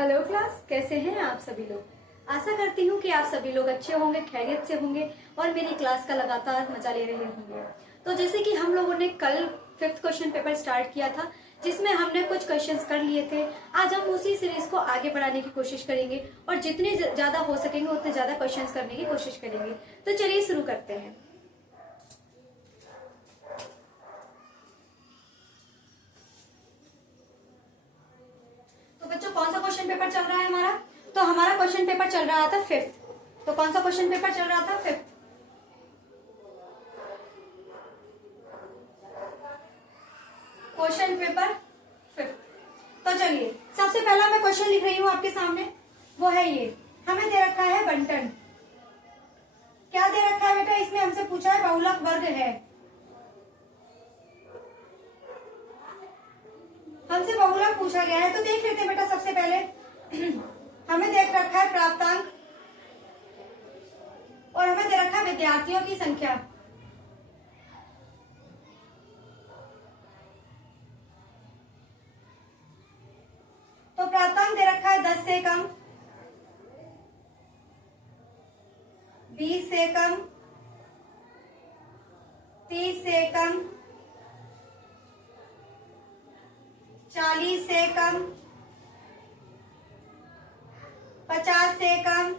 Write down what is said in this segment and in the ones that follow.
Hello class, कैसे हैं आप सभी लोग। आशा करती हूँ कि आप सभी लोग अच्छे होंगे, खैरियत से होंगे और मेरी क्लास का लगातार मजा ले रहे होंगे। तो जैसे कि हम लोगों ने कल 5th क्वेश्चन पेपर स्टार्ट किया था, जिसमें हमने कुछ क्वेश्चंस कर लिए थे। आज हम उसी सीरीज को आगे बढ़ाने की कोशिश करेंगे और जितने ज्यादा हो सकेंगे उतने ज्यादा क्वेश्चंस करने की कोशिश करेंगे। तो चलिए शुरू करते हैं। तो बच्चों, कौन सा क्वेश्चन पेपर चल रहा है हमारा? तो हमारा क्वेश्चन पेपर चल रहा था 5th। तो कौन सा क्वेश्चन पेपर चल रहा था? 5th। Question paper 5th। तो चलिए, सबसे पहला मैं क्वेश्चन लिख रही हूं आपके सामने। वो है ये, हमें दे रखा है बंटन। क्या दे रखा है बेटा? इसमें हमसे पूछा है बहुलक वर्ग है। हमसे बहुलक पूछा गया है, तो देख लेते हैं बेटा। सबसे पहले हमें देख रखा है प्राप्तांक और हमें दे रखा है विद्यार्थियों की संख्या। तो प्राप्तांक दे रखा है 10 से कम, 20 से कम, 30 से कम, 40 से कम, 50 से कम,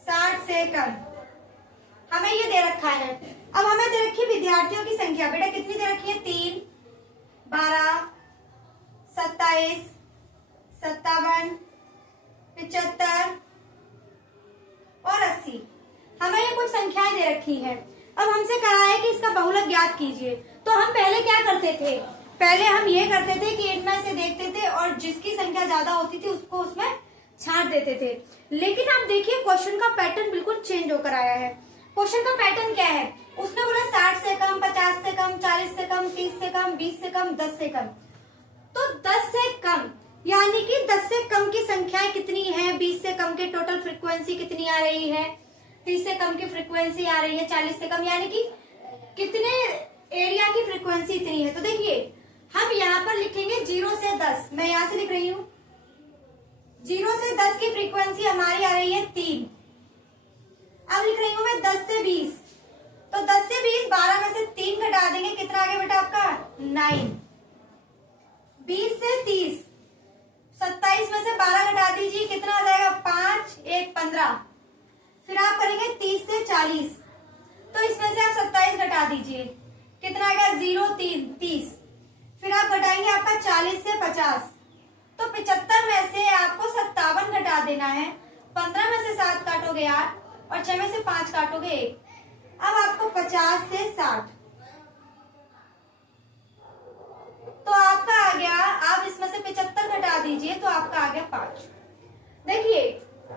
60 से कम। हमें ये दे रखा है। अब हमें दे रखी है विद्यार्थियों की संख्या। बेटा कितनी दे रखी है? 3, 12, 27, 57, 75 और 80। हमें ये कुछ संख्याएं दे रखी हैं। अब हमसे कहा है कि इसका बहुलक ज्ञात कीजिए। तो हम पहले क्या करते थे? पहले हम ये करते थे कि इनमें से देखते थे और जिसकी संख्या ज्यादा होती थी उसको उसमें छांट देते थे। लेकिन अब देखिए, क्वेश्चन का पैटर्न बिल्कुल चेंज होकर आया है। क्वेश्चन का पैटर्न क्या है? उसने बोला 60 से कम, 50 से कम, 40 से कम, 30 से कम, 20 से कम, 10 से कम। तो 10 से कम यानी कि 10 से कम की संख्याएं कितनी है? 20 से कम के टोटल फ्रीक्वेंसी कितनी आ रही है? 30 से कम की फ्रीक्वेंसी आ रही है 40 से कम, यानी कि कितने एरिया की फ्रीक्वेंसी इतनी है। तो देखिए, हम यहाँ पर लिखेंगे 0 से 10। मैं यहाँ से लिख रही हूँ 0 से 10 की फ्रीक्वेंसी हमारी आ रही है 3। अब लिख रही हूँ मैं 10 से 20। तो 10 से 20, 12 में से 3 घटा देंगे, कितना आ गया बेटा आपका? 9। 20 से 30, 27 में से 12 घटा दीजिए, कितना आ जाएगा? 5, 1, 15। फिर आप करेंगे 30 से 40, तो इसमें से आप 27 घटा दीजिए, कितना आएगा? 0, 3, 30। फिर आप घटाएंगे आपका 40 से 50, तो 75 में से आपको 57 घटा देना है। 15 में से 7 काटोगे 8 और 6 में से 5 काटोगे 1। अब आपको 50 से 60, तो आपका आ गया, आप इसमें से 75 घटा दीजिए तो आपका आ गया 5। देखिए,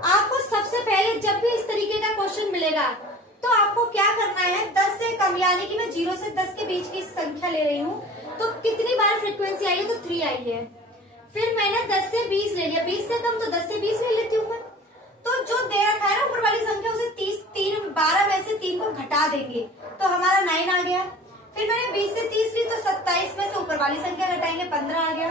आपको सबसे पहले जब भी इस तरीके का क्वेश्चन मिलेगा तो आपको क्या करना है? 10 से कम यानी कि मैं 0 से 10 के बीच की संख्या ले रही हूँ, तो कितनी बार फ्रीक्वेंसी आई है? तो 3 आई है। फिर मैंने 10 से 20 ले लिया, 20 से कम तो 10 से 20 ले लेती हूँ मैं। तो जो दे रखा है ना ऊपर वाली संख्या, उसे 12 में से 3 को घटा देंगे तो हमारा 9 आ गया। फिर मैंने 20 से 30 ली, तो 27 में से ऊपर वाली संख्या घटाएंगे, 15 आ गया।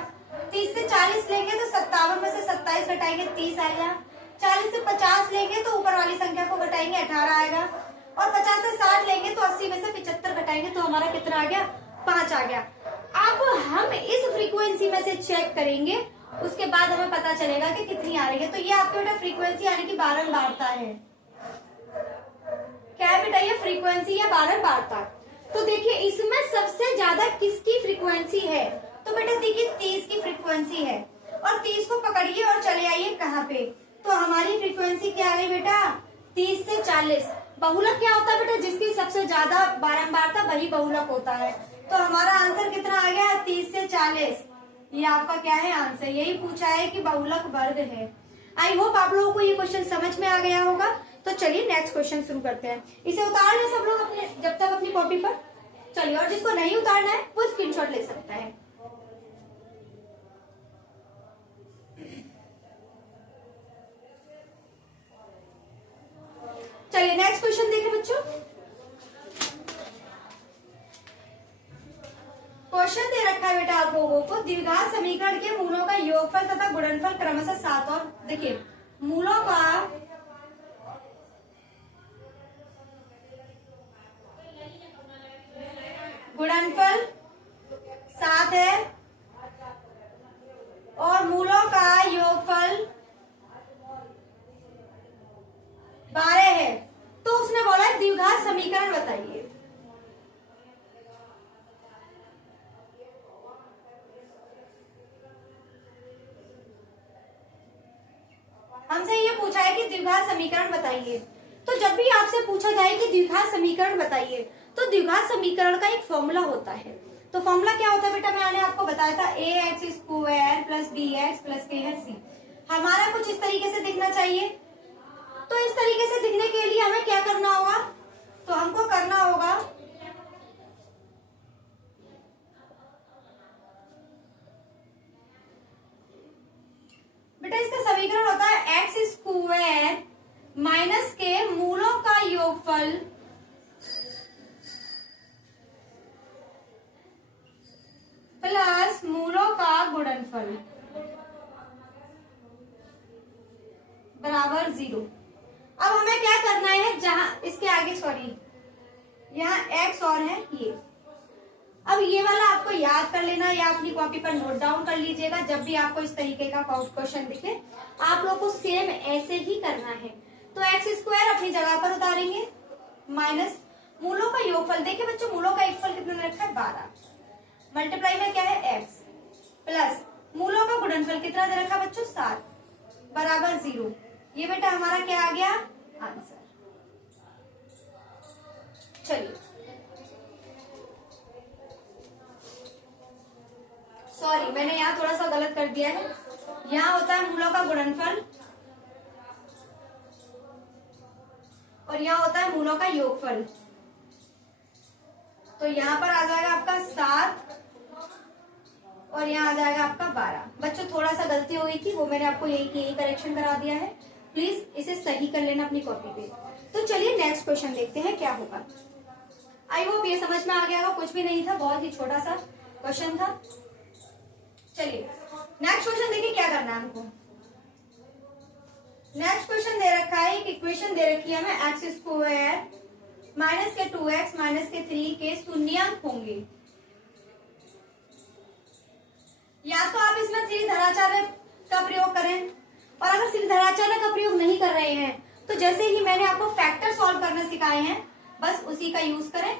30 से 40 लेंगे तो 57 में से 27 घटाएंगे, 30 आएगा। 40 से 50 लेंगे तो ऊपर वाली संख्या को घटाएंगे, 18 आएगा। और 50 से 60 लेंगे तो 80 में से 75 घटाएंगे तो हमारा कितना आ गया? 5 आ गया। अब हम इस फ्रीक्वेंसी में से चेक करेंगे, उसके बाद हमें पता चलेगा कि कितनी आ रही है। तो ये आपके बेटा फ्रीक्वेंसी यानी कि बारंबारता है। क्या है बेटा? ये फ्रीक्वेंसी या बारंबारता। तो देखिए, इसमें सबसे ज्यादा किसकी फ्रीक्वेंसी है? तो बेटा देखिए, 30 की फ्रीक्वेंसी है। और 30 को पकड़िए और चले आइए कहाँ पे? तो हमारी फ्रीक्वेंसी क्या आ गई बेटा? 30 से 40। बहुलक क्या होता है बेटा? जिसकी सबसे ज्यादा बारंबारता वही बहुलक होता है। तो हमारा आंसर कितना आ गया? 30 से 40। ये आपका क्या है? आंसर। यही पूछा है कि बहुलक वर्ग है। आई होप आप लोगों को ये क्वेश्चन समझ में आ गया होगा। तो चलिए नेक्स्ट क्वेश्चन शुरू करते हैं। इसे उतार लें सब लोग अपने, जब तक अपनी कॉपी पर। चलिए, और जिसको नहीं उतारना है वो स्क्रीनशॉट ले सकता है। चलिए नेक्स्ट क्वेश्चन देखें बच्चों। क्वेश्चन दे रखा है बेटा आप लोगों को, द्विघात समीकरण के मूलों का योगफल तथा गुणनफल क्रमशः 7 और देखिए मूलों का गुणनफल 7 है और मूलों का योगफल 12 है। तो उसने बोला द्विघात समीकरण बताइए। हमसे ये पूछा है कि द्विघात समीकरण बताइए। तो जब भी आपसे पूछा जाए कि द्विघात समीकरण बताइए तो द्विघात समीकरण का एक फॉर्मूला होता है। तो फॉर्मूला क्या होता है बेटा, मैंने आपको बताया था ax square plus bx plus k है c। हमारा कुछ इस तरीके से दिखना चाहिए। तो इस तरीके से दिखने के लिए हमें क्या करना होगा, तो हमको करना होगा बेटा इसका समीकरण होता है एक्स स्क्वायर माइनस के मूलों का योगफल प्लस मूलों का गुणनफल बराबर 0। अब हमें क्या करना है, जहां इसके आगे सॉरी यहाँ x और है ये, अब ये वाला आपको याद कर लेना या अपनी कॉपी पर नोट डाउन कर लीजिएगा। जब भी आपको इस तरीके का क्वेश्चन दिखे आप लोग को सेम ऐसे ही करना है। तो एक्स स्क्वायर अपनी जगह पर उतारेंगे माइनस मूलों का योगफल, देखिए बच्चों मूलों का योगफल कितना रखा है 12, मल्टीप्लाई में क्या है x प्लस मूलों का गुणनफल कितना दे रखा बच्चों 7 बराबर 0। ये बेटा हमारा क्या आ गया आंसर। चलिए सॉरी मैंने यहाँ थोड़ा सा गलत कर दिया है। यहाँ होता है मूलों का गुणनफल और यहाँ होता है मूलों का योगफल। तो यहाँ पर आ जाएगा आपका 7 और यहाँ आ जाएगा आपका 12। बच्चों थोड़ा सा गलती हो गई थी, वो मैंने आपको यही करेक्शन करा दिया है। प्लीज इसे सही कर लेना अपनी कॉपी पे। तो चलिए नेक्स्ट क्वेश्चन देखते हैं क्या होगा। आई होप ये समझ में आ गया होगा, कुछ भी नहीं था, बहुत ही छोटा सा क्वेश्चन था। चलिए नेक्स्ट क्वेश्चन देखिए क्या करना है हमको। नेक्स्ट क्वेश्चन दे रखा है, एक इक्वेशन दे रखी है हमें एक्स स्क्वायर माइनस के 2x माइनस के 3 के शून्यांक होंगे। या तो आप इसमें त्रिधराचार्य का प्रयोग करें, और अगर त्रिधराचार्य का प्रयोग नहीं कर रहे हैं तो जैसे ही मैंने आपको फैक्टर सॉल्व करना सिखाए हैं बस उसी का यूज करें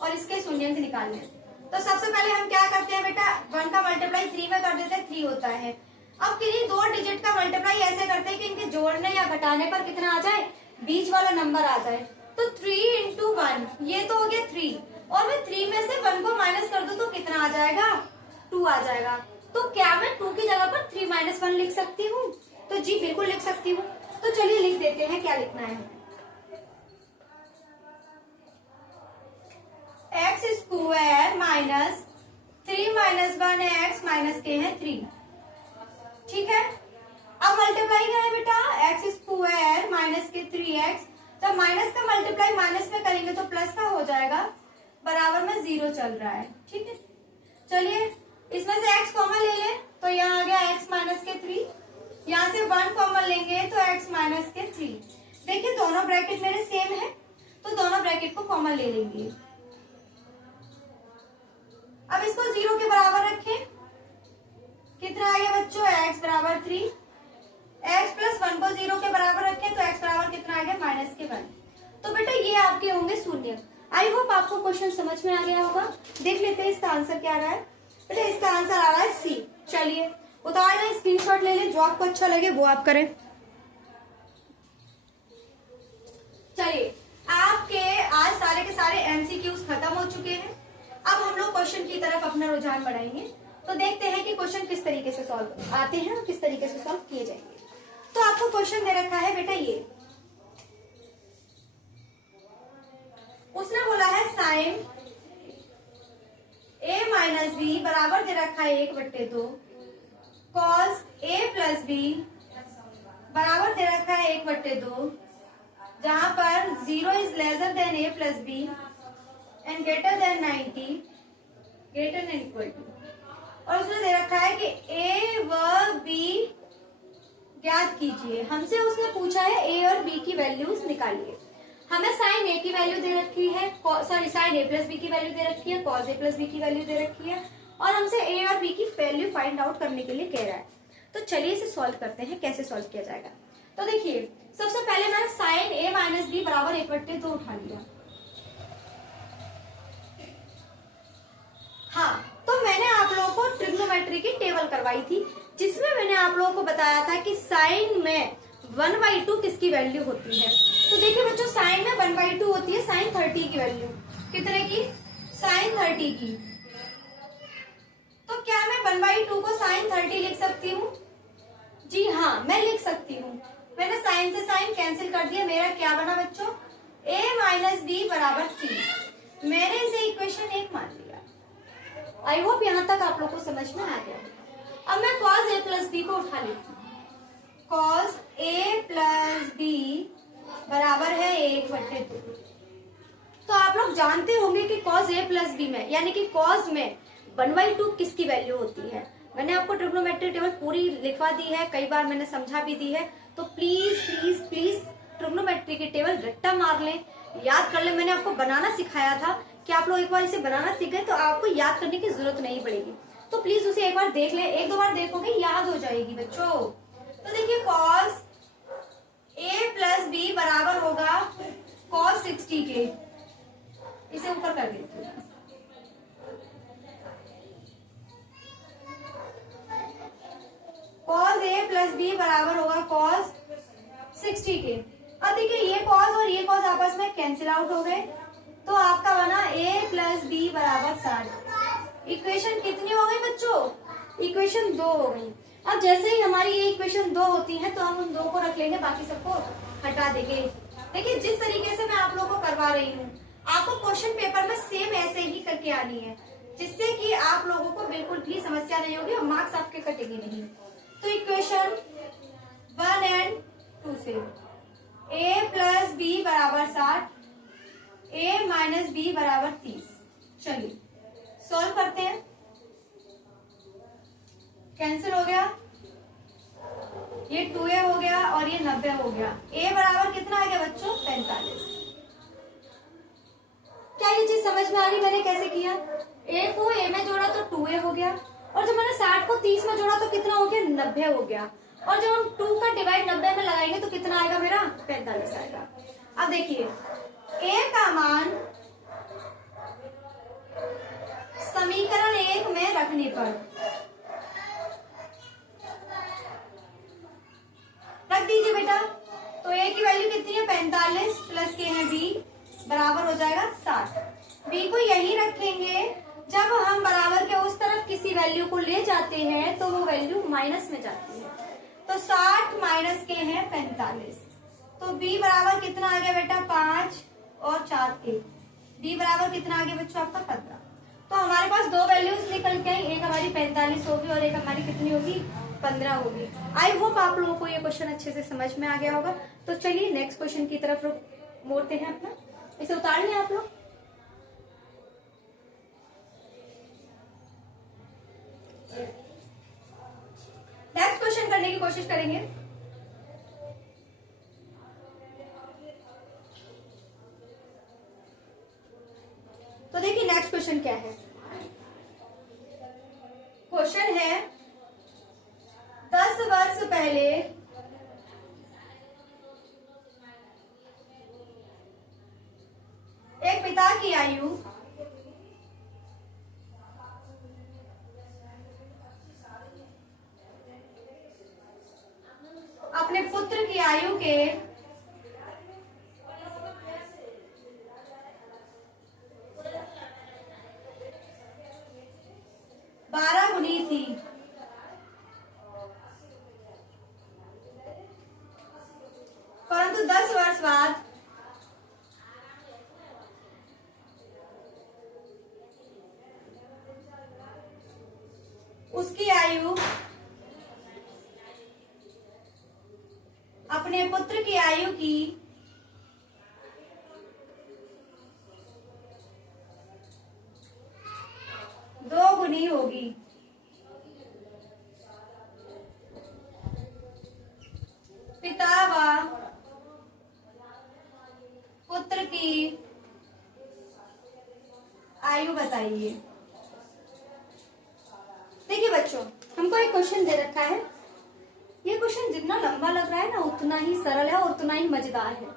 और इसके शून्यांक निकालने। तो सबसे पहले हम क्या करते हैं बेटा, 1 का मल्टीप्लाई 3 में कर देते हैं, 3 होता है। अब किन्हीं 2 डिजिट का मल्टीप्लाई ऐसे करते हैं कि इनके जोड़ने या घटाने पर कितना आ जाए, बीच वाला नंबर आ जाए। तो 3 इंटू 1 ये तो हो गया 3, और मैं 3 में से 1 को माइनस कर दूं तो कितना आ जाएगा 2 आ जाएगा। तो क्या मैं 2 की जगह पर 3 - 1 लिख सकती हूँ? तो जी बिल्कुल लिख सकती हूँ। तो चलिए लिख देते हैं क्या लिखना है। X square minus 3 - 1x minus के है 3, ठीक है। अब मल्टीप्लाई क्या है बेटा, एक्स स्क्वायर माइनस के 3x, जब माइनस का मल्टीप्लाई माइनस में करेंगे तो प्लस का हो जाएगा, बराबर में 0 चल रहा है, ठीक है। चलिए इसमें से x कॉमन ले लें तो यहाँ आ गया x माइनस के 3, यहाँ से 1 कॉमन लेंगे तो x माइनस के 3। देखिए दोनों ब्रैकेट मेरे सेम है तो दोनों ब्रैकेट को कॉमन ले लेंगे। अब इसको 0 के बराबर रखें, कितना आ गया बच्चों x बराबर 3, x प्लस 1 को 0 के बराबर रखें तो x बराबर कितना आ गया माइनस के 1। तो बेटा ये आपके होंगे शून्य। आई होप आपको क्वेश्चन समझ में आ गया होगा। देख लेते हैं इसका आंसर क्या आ रहा है। बेटा इसका आंसर आ रहा है सी। चलिए उतार लें, स्क्रीनशॉट ले लें, जो आपको अच्छा लगे वो आप करें। चलिए आपके आज सारे के सारे एमसीक्यूज खत्म हो चुके हैं। अब हम लोग क्वेश्चन की तरफ अपना रुझान बढ़ाएंगे। तो देखते हैं कि क्वेश्चन किस तरीके से सॉल्व आते हैं और किस तरीके से सॉल्व किए जाएंगे। तो आपको क्वेश्चन दे रखा है बेटा ये, उसने बोला है साइन a माइनस बी बराबर दे रखा है 1/2, कॉस a प्लस बी बराबर दे रखा है 1/2, जहां पर 0 is lesser than a plus b and greater than 90 greater than equal to. और उसने दे रखा है कि ए व बी ज्ञात कीजिए। हमसे उसने पूछा है ए और बी की वैल्यूज निकालिए। हमें साइन ए की वैल्यू दे रखी है, सॉरी साइन ए प्लस बी की वैल्यू दे रखी है, कॉस ए प्लस बी की वैल्यू दे रखी है, और हमसे ए और बी की वैल्यू फाइंड आउट करने के लिए कह रहा है। तो चलिए इसे सॉल्व करते हैं, कैसे सॉल्व किया जाएगा। तो देखिए सबसे पहले मैंने साइन ए माइनस बी बराबर 1/2 उठा लिया। हाँ, तो मैंने आप लोगों को ट्रिग्नोमेट्री की टेबल करवाई थी, जिसमें मैंने आप लोगों को बताया था कि साइन में 1/2 किसकी वैल्यू होती है। तो देखिए बच्चों, साइन में 1/2 होती है साइन 30 की वैल्यू। कितने की? साइन 30 की। तो क्या मैं 1/2 को साइन 30 लिख सकती हूँ? जी हाँ, मैं लिख सकती हूँ। मैंने साइन से साइन कैंसिल कर दिया। मेरा क्या बना बच्चों? a माइनस बी बराबर 3। मैंने इसे इक्वेशन 1 मान लिया। आई होप यहाँ तक आप लोग को समझ में आ गया। अब मैं cos a प्लस बी को उठा लेती हूँ। cos a प्लस बी बराबर है 1/2। तो आप लोग जानते होंगे कि cos a प्लस बी में, यानी कि cos में 1/2 किसकी वैल्यू होती है। मैंने आपको ट्रिग्नोमेट्री टेबल पूरी लिखवा दी है, कई बार मैंने समझा भी दी है। तो प्लीज प्लीज प्लीज ट्रिग्नोमेट्री की टेबल रट्टा मार लें, याद कर लें। मैंने आपको बनाना सिखाया था कि आप लोग एक बार इसे बनाना सीख गए तो आपको याद करने की जरूरत नहीं पड़ेगी। तो प्लीज उसे एक बार देख लें, 1-2 बार देखोगे याद हो जाएगी बच्चों। तो देखिए cos a प्लस बी बराबर होगा cos 60 के। इसे ऊपर कर देती हूँ। cos a प्लस बी बराबर होगा cos 60 के। अब देखिए ये cos और ये cos आपस में कैंसिल आउट हो गए, तो आपका बना a प्लस बी बराबर 60। इक्वेशन कितनी हो गई बच्चों? इक्वेशन 2 हो गई। अब जैसे ही हमारी ये इक्वेशन 2 होती है तो हम उन 2 को रख लेंगे, बाकी सबको हटा देंगे। देखिए जिस तरीके से मैं आप लोगों को करवा रही हूँ, आपको क्वेश्चन पेपर में सेम ऐसे ही करके आनी है, जिससे कि आप लोगों को बिल्कुल भी समस्या नहीं होगी और मार्क्स आपके कटेंगे नहीं। तो इक्वेशन 1 एंड 2 से a प्लस बी बराबर 60, a माइनस बी बराबर 30। चलिए सॉल्व करते हैं। कैंसिल हो गया, ये 2a हो गया और ये 90 हो गया। a बराबर कितना आ गया बच्चों? 45। क्या ये चीज समझ में आ रही मैंने कैसे किया? a को a में जोड़ा तो 2a हो गया, और जब मैंने 60 को 30 में जोड़ा तो कितना हो गया? 90 हो गया। और जब हम 2 का डिवाइड 90 में लगाएंगे तो कितना आएगा मेरा? 45 आएगा। अब देखिए a का मान समीकरण 1 में रखने पर रख दीजिए बेटा। तो a की वैल्यू कितनी है? 45 प्लस के है b बराबर हो जाएगा 60। b को यही रखेंगे, जब हम बराबर के उस तरफ किसी वैल्यू को ले जाते हैं तो वो वैल्यू माइनस में जाती है। तो 60 माइनस के है 45। तो b बराबर कितना आ गया बेटा? 5 और 4 के। b बराबर कितना आ गया बच्चों आपका? 15। तो हमारे पास 2 वैल्यूज निकल के आई, एक हमारी 45 होगी और एक हमारी कितनी होगी? 15 होगी। आई होप आप लोगों को ये क्वेश्चन अच्छे से समझ में आ गया होगा। तो चलिए नेक्स्ट क्वेश्चन की तरफ मोड़ते हैं अपना। इसे उतार लें आप लोग। नेक्स्ट क्वेश्चन करने की कोशिश करेंगे। तो देखिए नेक्स्ट क्वेश्चन क्या है। क्वेश्चन है 10 वर्ष पहले एक पिता की आयु अपने पुत्र की आयु के 12 गुनी थी। परंतु 10 वर्ष बाद उसकी आयु अपने पुत्र की आयु की 2 गुनी होगी। बताइए। देखिए बच्चों, हमको एक क्वेश्चन दे रखा है। ये क्वेश्चन जितना लंबा लग रहा है ना उतना ही सरल है और उतना ही मजेदार है।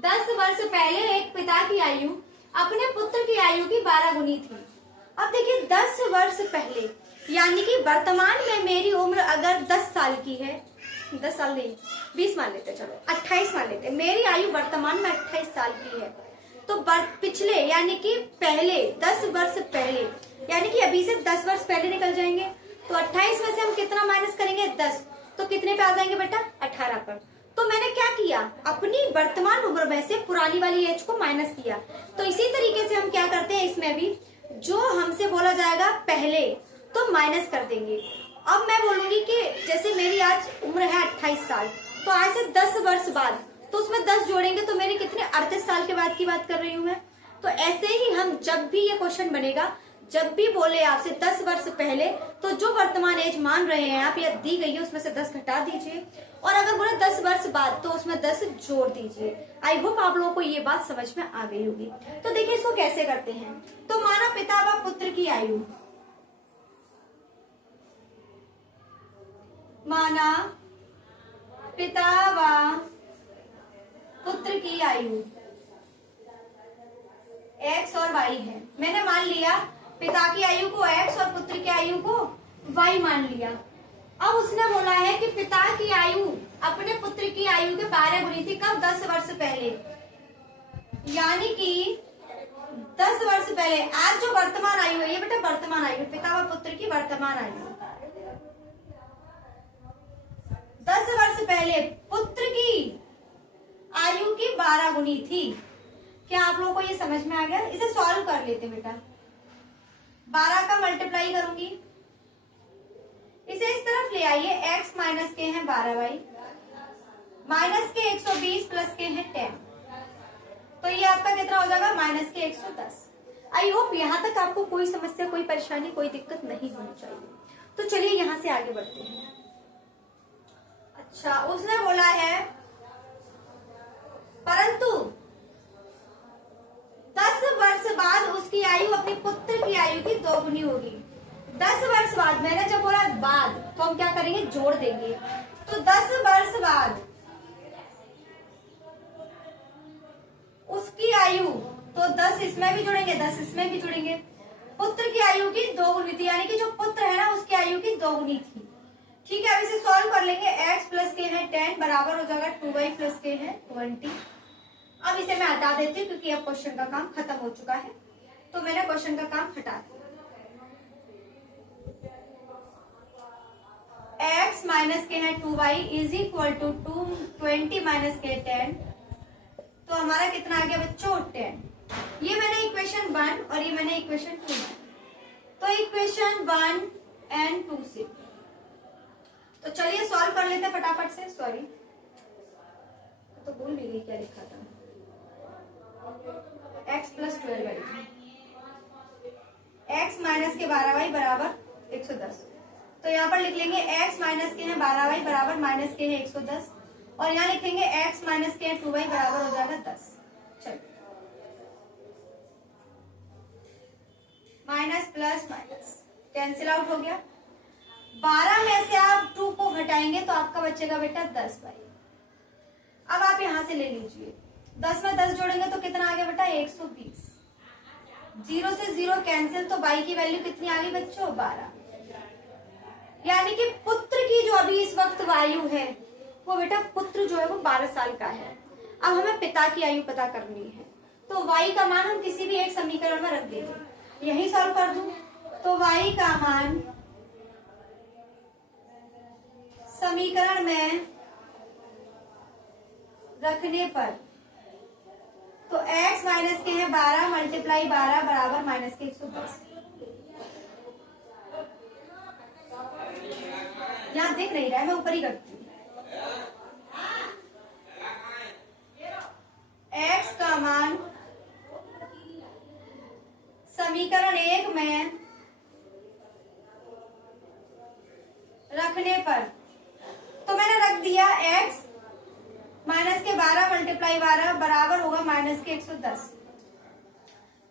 10 वर्ष पहले एक पिता की आयु अपने पुत्र की आयु की 12 गुनी थी। अब देखिए 10 वर्ष पहले यानी कि वर्तमान में मेरी उम्र अगर 10 साल की है, 10 साल नहीं 20 मान लेते, चलो 28 मान लेते, मेरी आयु वर्तमान में 28 साल की है। तो पिछले यानी कि पहले 10 वर्ष पहले यानी कि अभी से 10 वर्ष पहले निकल जाएंगे। तो 28 में से हम कितना माइनस करेंगे 10, तो कितने पे आ जाएंगे बेटा 18 पर। तो मैंने क्या किया, अपनी वर्तमान उम्र में से पुरानी वाली एज को माइनस किया। तो इसी तरीके से हम क्या करते हैं, इसमें भी जो हमसे बोला जाएगा पहले तो माइनस कर देंगे। अब मैं बोलूंगी कि जैसे मेरी आज उम्र है 28 साल, तो आज से 10 वर्ष बाद तो उसमें 10 जोड़ेंगे तो मेरे कितने 38 साल के बाद की बात कर रही हूँ मैं। तो ऐसे ही हम जब भी ये क्वेश्चन बनेगा, जब भी बोले आपसे 10 वर्ष पहले, तो जो वर्तमान एज मान रहे हैं आप या दी गई है उसमें से 10 घटा दीजिए, और अगर बोले 10 वर्ष बाद तो उसमें 10 जोड़ दीजिए। आई होप आप लोगों को ये बात समझ में आ गई होगी। तो देखिए इसको कैसे करते हैं। तो माना पिता व पुत्र की आयु, माना पिता व पुत्र की आयु x और y है। मैंने मान लिया पिता की आयु को x और पुत्र की आयु को y मान लिया। अब उसने बोला है कि पिता की आयु अपने पुत्र की आयु के 12 गुनी थी। कब? 10 वर्ष पहले, यानी कि 10 वर्ष पहले। आज जो वर्तमान आयु है ये बेटा वर्तमान आयु, पिता व पुत्र की वर्तमान आयु 10 वर्ष पहले पुत्र की आयु की 12 गुनी थी। क्या आप लोगों को ये समझ में आ गया? इसे सॉल्व कर लेते बेटा। 12 का मल्टीप्लाई करूंगी, इसे इस तरफ ले आइए। x माइनस के हैं 12y, माइनस के 120 प्लस के हैं 10, तो ये आपका कितना हो जाएगा माइनस के 110। आई होप यहाँ तक आपको कोई समस्या, कोई परेशानी, कोई दिक्कत नहीं होनी चाहिए। तो चलिए यहाँ से आगे बढ़ते हैं। अच्छा, उसने बोला है परंतु 10 वर्ष बाद उसकी आयु अपने पुत्र की आयु की 2 गुनी होगी। 10 वर्ष बाद, मैंने जब बोला बाद, तो हम क्या करेंगे जोड़ देंगे। तो 10 वर्ष बाद उसकी आयु, तो 10 इसमें भी जोड़ेंगे 10 इसमें भी जोड़ेंगे, पुत्र की आयु की 2 गुनी थी, यानी कि जो पुत्र है ना उसकी आयु की 2 गुनी थी। ठीक है, अब इसे सॉल्व कर लेंगे। x प्लस के है 10 बराबर हो जाएगा 2y प्लस के है 20। अब इसे मैं हटा देती हूँ क्योंकि अब क्वेश्चन का काम खत्म हो चुका है, तो मैंने क्वेश्चन का काम हटा दिया। x माइनस के है 2y is equal to 20 minus के 10, तो हमारा कितना आ गया बच्चों 10। ये मैंने इक्वेशन 1 और ये मैंने इक्वेशन 2। तो इक्वेशन 1 एंड 2 से तो चलिए सॉल्व कर लेते हैं फटाफट से। सॉरी, तो भूल भी गई क्या लिखा था। x plus 12y, x minus के 12y बराबर 110। तो यहाँ पर लिख लेंगे x माइनस के हैं 12y बराबर माइनस के है 110, और यहाँ लिखेंगे x माइनस के 2y बराबर हो जाएगा 10। चलिए minus plus minus cancel out हो गया। 12 में से आप 2 को हटाएंगे तो आपका बचेगा बेटा 10y। अब आप यहां से ले लीजिए, 10 में 10 जोड़ेंगे तो कितना आ गया बेटा 120। 0 से 0 कैंसिल, तो y की वैल्यू कितनी आ गई बच्चों 12। यानी कि पुत्र की जो अभी इस वक्त आयु है वो बेटा पुत्र जो है वो 12 साल का है। अब हमें पिता की आयु पता करनी है, तो y का मान हम किसी भी एक समीकरण में रख देंगे। यही सॉल्व कर दूं तो y का मान समीकरण में रखने पर, तो x माइनस के है 12 मल्टीप्लाई 12 बराबर माइनस के 110। यहाँ दिख नहीं रहा है, मैं ऊपर ही करती हूँ। x का मान समीकरण 1 में रखने पर, तो मैंने रख दिया x माइनस के 12 मल्टीप्लाई 12 बराबर होगा माइनस के 110।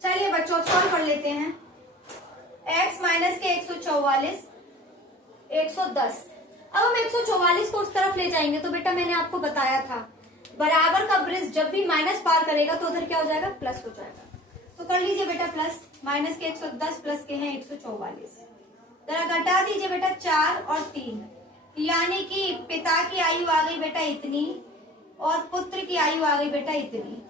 चलिए बच्चों सॉल्व कर लेते हैं। x माइनस के 144, 110। अब हम 144 को उस तरफ ले जाएंगे तो बेटा मैंने आपको बताया था बराबर का ब्रिज जब भी माइनस पार करेगा तो उधर क्या हो जाएगा, प्लस हो जाएगा। तो कर लीजिए बेटा प्लस, माइनस के 110 प्लस के हैं 144। जरा घटा दीजिए बेटा 4 और 3, यानी कि पिता की आयु आ गई बेटा इतनी और पुत्र की आयु आ गई बेटा इतनी।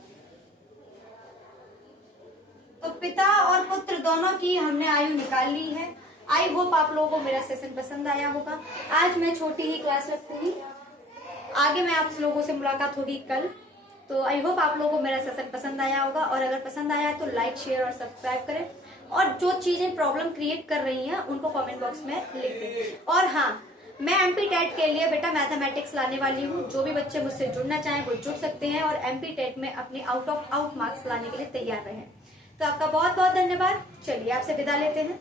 तो पिता और पुत्र दोनों की हमने आयु निकाल ली है। आई होप आप लोगों को मेरा सेशन पसंद आया होगा। आज मैं छोटी ही क्लास रखूंगी, आगे मैं आप लोगों से मुलाकात होगी कल। तो आई होप आप लोगों को मेरा सेशन पसंद आया होगा, और अगर पसंद आया है तो लाइक शेयर और सब्सक्राइब करें, और जो चीजें प्रॉब्लम क्रिएट कर रही हैं उनको कमेंट बॉक्स में लिख दें। और हाँ, मैं एमपी टेट के लिए बेटा मैथमेटिक्स लाने वाली हूँ। जो भी बच्चे मुझसे जुड़ना चाहें वो जुड़ सकते हैं, और एमपी टेट में अपने आउट ऑफ आउट मार्क्स लाने के लिए तैयार रहें। तो आपका बहुत बहुत धन्यवाद। चलिए आपसे विदा लेते हैं।